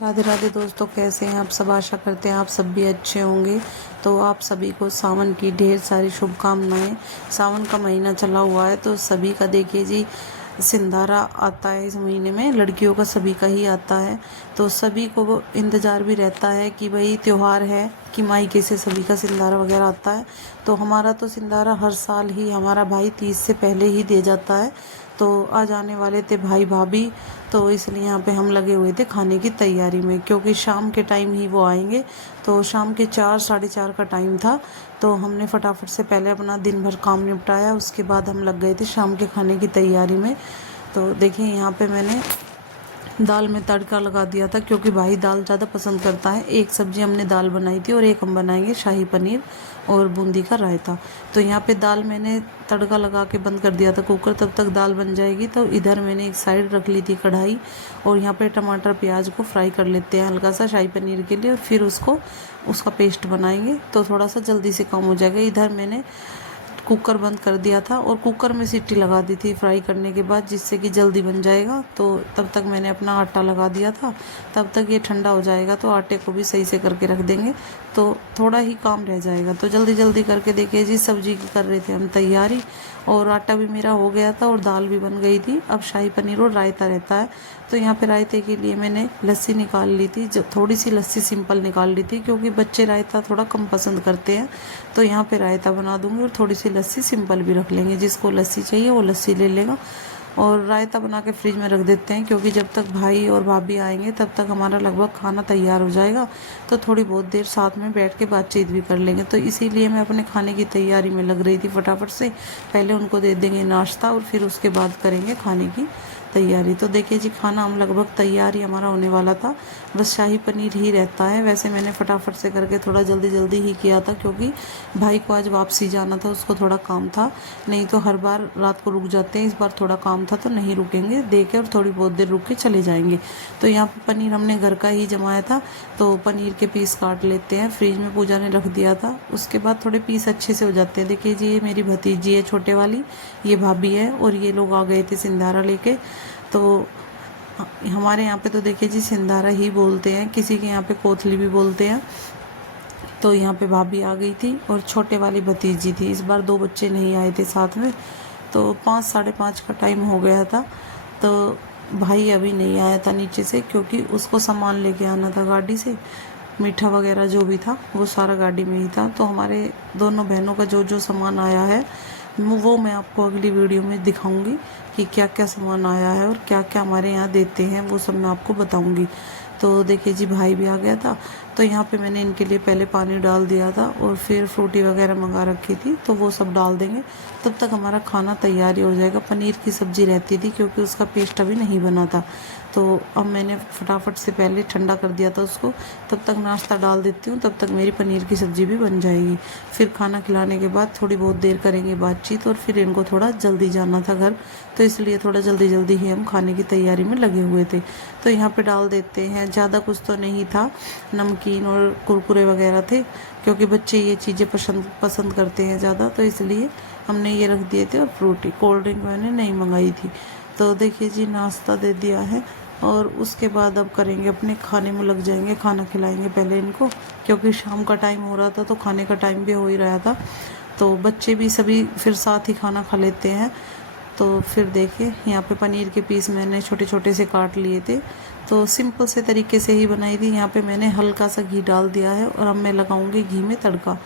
राधे राधे दोस्तों, कैसे हैं आप सब। आशा करते हैं आप सब भी अच्छे होंगे। तो आप सभी को सावन की ढेर सारी शुभकामनाएं। सावन का महीना चला हुआ है तो सभी का देखिए जी सिंधारा आता है इस महीने में, लड़कियों का सभी का ही आता है। तो सभी को वो इंतज़ार भी रहता है कि भाई त्यौहार है कि मायके से सभी का सिंधारा वगैरह आता है। तो हमारा तो सिंधारा हर साल ही हमारा भाई 30 से पहले ही दे जाता है। तो आज आने वाले थे भाई भाभी, तो इसलिए यहाँ पे हम लगे हुए थे खाने की तैयारी में, क्योंकि शाम के टाइम ही वो आएंगे। तो शाम के 4 साढ़े 4 का टाइम था। तो हमने फटाफट से पहले अपना दिन भर काम निपटाया, उसके बाद हम लग गए थे शाम के खाने की तैयारी में। तो देखिए यहाँ पे मैंने दाल में तड़का लगा दिया था, क्योंकि भाई दाल ज़्यादा पसंद करता है। एक सब्जी हमने दाल बनाई थी और एक हम बनाएंगे शाही पनीर और बूंदी का रायता। तो यहाँ पे दाल मैंने तड़का लगा के बंद कर दिया था कुकर, तब तक दाल बन जाएगी। तो इधर मैंने एक साइड रख ली थी कढ़ाई, और यहाँ पे टमाटर प्याज को फ्राई कर लेते हैं हल्का सा शाही पनीर के लिए, और फिर उसका पेस्ट बनाएंगे तो थोड़ा सा जल्दी से काम हो जाएगा। इधर मैंने कुकर बंद कर दिया था और कुकर में सीटी लगा दी थी फ्राई करने के बाद, जिससे कि जल्दी बन जाएगा। तो तब तक मैंने अपना आटा लगा दिया था, तब तक ये ठंडा हो जाएगा तो आटे को भी सही से करके रख देंगे, तो थोड़ा ही काम रह जाएगा। तो जल्दी जल्दी करके देखिए जी सब्जी की कर रहे थे हम तैयारी, और आटा भी मेरा हो गया था और दाल भी बन गई थी। अब शाही पनीर और रायता रहता है। तो यहाँ पे रायते के लिए मैंने लस्सी निकाल ली थी, जो थोड़ी सी लस्सी सिंपल निकाल ली थी, क्योंकि बच्चे रायता थोड़ा कम पसंद करते हैं। तो यहाँ पे रायता बना दूंगी और थोड़ी सी लस्सी सिंपल भी रख लेंगे, जिसको लस्सी चाहिए वो लस्सी ले लेगा। और रायता बना के फ्रिज में रख देते हैं, क्योंकि जब तक भाई और भाभी आएंगे तब तक हमारा लगभग खाना तैयार हो जाएगा। तो थोड़ी बहुत देर साथ में बैठ के बातचीत भी कर लेंगे। तो इसीलिए मैं अपने खाने की तैयारी में लग रही थी फटाफट से। पहले उनको दे देंगे नाश्ता और फिर उसके बाद करेंगे खाने की तैयारी। तो देखिए जी खाना हम लगभग तैयार ही हमारा होने वाला था, बस शाही पनीर ही रहता है। वैसे मैंने फटाफट से करके थोड़ा जल्दी जल्दी ही किया था, क्योंकि भाई को आज वापसी जाना था, उसको थोड़ा काम था। नहीं तो हर बार रात को रुक जाते हैं, इस बार थोड़ा काम था तो नहीं रुकेंगे, दे के और थोड़ी बहुत देर रुक के चले जाएंगे। तो यहाँ पे पनीर हमने घर का ही जमाया था, तो पनीर के पीस काट लेते हैं। फ्रिज में पूजा ने रख दिया था, उसके बाद थोड़े पीस अच्छे से हो जाते हैं। देखिए जी ये मेरी भतीजी है छोटे वाली, ये भाभी है, और ये लोग आ गए थे सिंधारा लेके। तो हमारे यहाँ पे तो देखिए जी सिंधारा ही बोलते हैं, किसी के यहाँ पे कोथली भी बोलते हैं। तो यहाँ पे भाभी आ गई थी और छोटे वाली भतीजी थी। इस बार 2 बच्चे नहीं आए थे साथ में। तो 5 साढ़े 5 का टाइम हो गया था। तो भाई अभी नहीं आया था नीचे से, क्योंकि उसको सामान लेके आना था गाड़ी से। मीठा वगैरह जो भी था वो सारा गाड़ी में ही था। तो हमारे दोनों बहनों का जो जो सामान आया है वो मैं आपको अगली वीडियो में दिखाऊंगी कि क्या क्या सामान आया है और क्या क्या हमारे यहाँ देते हैं, वो सब मैं आपको बताऊंगी। तो देखिए जी भाई भी आ गया था। तो यहाँ पे मैंने इनके लिए पहले पानी डाल दिया था और फिर फ्रूटी वगैरह मंगा रखी थी, तो वो सब डाल देंगे। तब तक हमारा खाना तैयार ही हो जाएगा। पनीर की सब्ज़ी रहती थी, क्योंकि उसका पेस्ट अभी नहीं बना था। तो अब मैंने फटाफट से पहले ठंडा कर दिया था उसको, तब तक नाश्ता डाल देती हूँ, तब तक मेरी पनीर की सब्ज़ी भी बन जाएगी। फिर खाना खिलाने के बाद थोड़ी बहुत देर करेंगे बातचीत, और फिर इनको थोड़ा जल्दी जाना था घर, तो इसलिए थोड़ा जल्दी जल्दी ही हम खाने की तैयारी में लगे हुए थे। तो यहाँ पे डाल देते हैं, ज़्यादा कुछ तो नहीं था, नमकीन और कुरकुरे वगैरह थे, क्योंकि बच्चे ये चीज़ें पसंद करते हैं ज़्यादा, तो इसलिए हमने ये रख दिए थे। और फ्रूटी कोल्ड ड्रिंक मैंने नहीं मंगाई थी। तो देखिए जी नाश्ता दे दिया है, और उसके बाद अब करेंगे अपने खाने में लग जाएंगे, खाना खिलाएंगे पहले इनको, क्योंकि शाम का टाइम हो रहा था तो खाने का टाइम भी हो ही रहा था। तो बच्चे भी सभी फिर साथ ही खाना खा लेते हैं। तो फिर देखिए यहाँ पे पनीर के पीस मैंने छोटे छोटे से काट लिए थे, तो सिंपल से तरीके से ही बनाई थी। यहाँ पे मैंने हल्का सा घी डाल दिया है, और अब मैं लगाऊंगी घी में तड़का।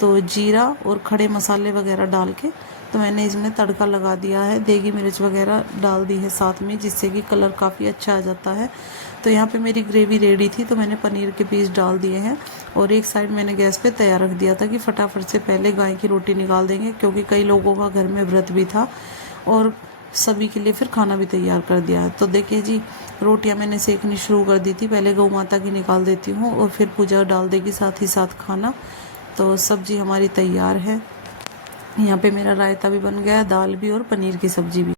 तो जीरा और खड़े मसाले वगैरह डाल के तो मैंने इसमें तड़का लगा दिया है। देगी मिर्च वगैरह डाल दी है साथ में, जिससे कि कलर काफ़ी अच्छा आ जाता है। तो यहाँ पे मेरी ग्रेवी रेडी थी, तो मैंने पनीर के पीस डाल दिए हैं, और एक साइड मैंने गैस पे तैयार रख दिया था कि फटाफट से पहले गाय की रोटी निकाल देंगे, क्योंकि कई लोगों का घर में व्रत भी था, और सभी के लिए फिर खाना भी तैयार कर दिया है। तो देखिए जी रोटियां मैंने सेकनी शुरू कर दी थी, पहले गौ माता की निकाल देती हूँ और फिर पूजा डाल देगी साथ ही साथ खाना। तो सब्जी हमारी तैयार है। यहाँ पे मेरा रायता भी बन गया, दाल भी और पनीर की सब्जी भी।